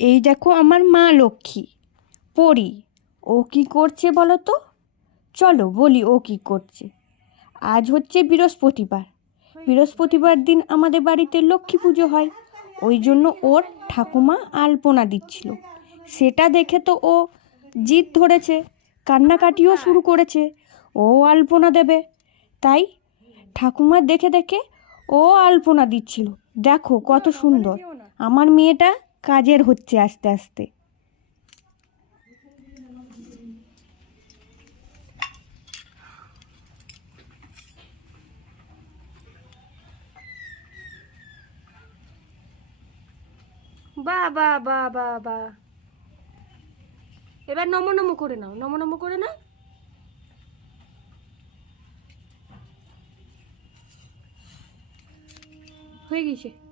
এই দেখো আমার মা লক্ষ্মী পড়ি। ও কি করছে বলো তো? চলো বলি ও কি করছে। আজ হচ্ছে বৃহস্পতিবার। বৃহস্পতিবার দিন আমাদের বাড়িতে লক্ষ্মী পুজো হয়। ওই জন্য ওর ঠাকুমা আলপনা দিচ্ছিল। সেটা দেখে তো ও জিদ ধরেছে, কান্নাকাটিও শুরু করেছে। ও আলপনা দেবে, তাই ঠাকুমা দেখে দেখে ও আলপনা দিচ্ছিল। দেখো কত সুন্দর। আমার মেয়েটা কাজের হচ্ছে আস্তে আস্তে। বাহ বাহ বাহ বাহ বাহ। এবার নমো নমো করে নাও, নমো নমো করে নাও। হয়ে গেছে।